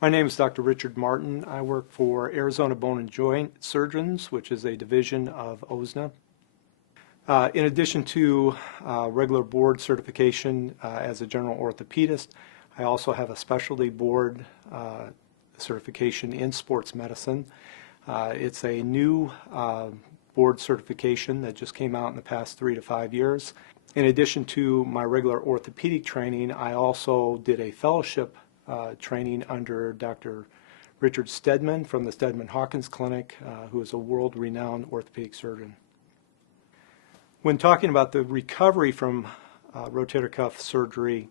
My name is Dr. Richard Martin. I work for Arizona Bone and Joint Surgeons, which is a division of OSNA. In addition to regular board certification as a general orthopedist, I also have a specialty board certification in sports medicine. It's a new board certification that just came out in the past 3 to 5 years. In addition to my regular orthopedic training, I also did a fellowship training under Dr. Richard Stedman from the Stedman Hawkins Clinic, who is a world-renowned orthopedic surgeon. When talking about the recovery from rotator cuff surgery,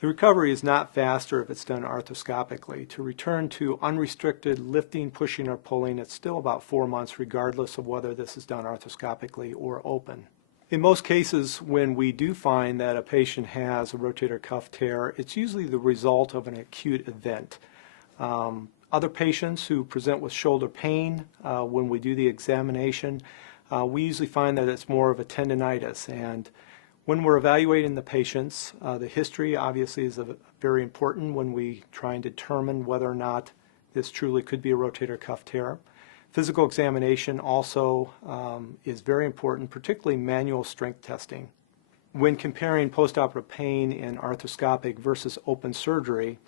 the recovery is not faster if it's done arthroscopically. To return to unrestricted lifting, pushing, or pulling, it's still about 4 months regardless of whether this is done arthroscopically or open. In most cases, when we do find that a patient has a rotator cuff tear, it's usually the result of an acute event. Other patients who present with shoulder pain, when we do the examination, we usually find that it's more of a tendinitis. And when we're evaluating the patients, the history obviously is very important when we try and determine whether or not this truly could be a rotator cuff tear. Physical examination also is very important, particularly manual strength testing. When comparing postoperative pain in arthroscopic versus open surgery,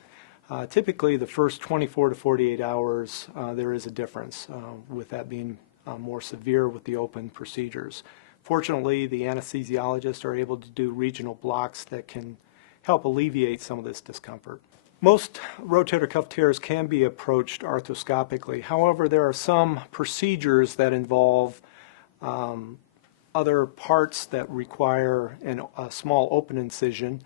typically the first 24 to 48 hours there is a difference, with that being more severe with the open procedures. Fortunately, the anesthesiologists are able to do regional blocks that can help alleviate some of this discomfort. Most rotator cuff tears can be approached arthroscopically. However, there are some procedures that involve other parts that require a small open incision,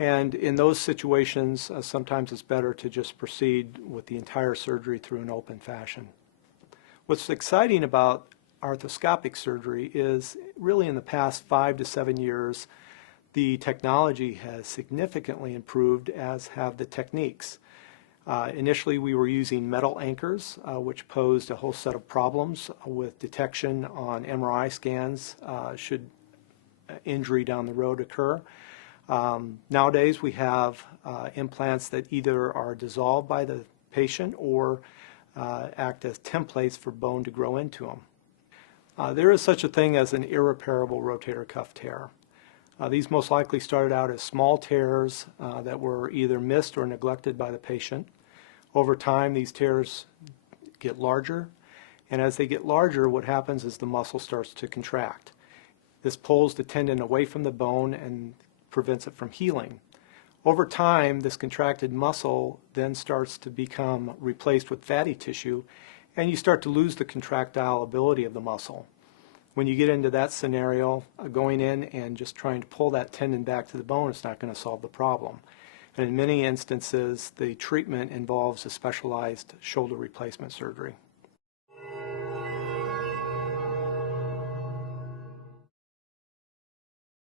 and in those situations sometimes it's better to just proceed with the entire surgery through an open fashion. What's exciting about arthroscopic surgery is really in the past 5 to 7 years the technology has significantly improved, as have the techniques. Initially we were using metal anchors, which posed a whole set of problems with detection on MRI scans should injury down the road occur. Nowadays we have implants that either are dissolved by the patient or act as templates for bone to grow into them. There is such a thing as an irreparable rotator cuff tear. These most likely started out as small tears that were either missed or neglected by the patient. Over time, these tears get larger, and as they get larger, what happens is the muscle starts to contract. This pulls the tendon away from the bone and prevents it from healing. Over time, this contracted muscle then starts to become replaced with fatty tissue, and you start to lose the contractile ability of the muscle. When you get into that scenario, going in and just trying to pull that tendon back to the bone is not going to solve the problem. And in many instances, the treatment involves a specialized shoulder replacement surgery.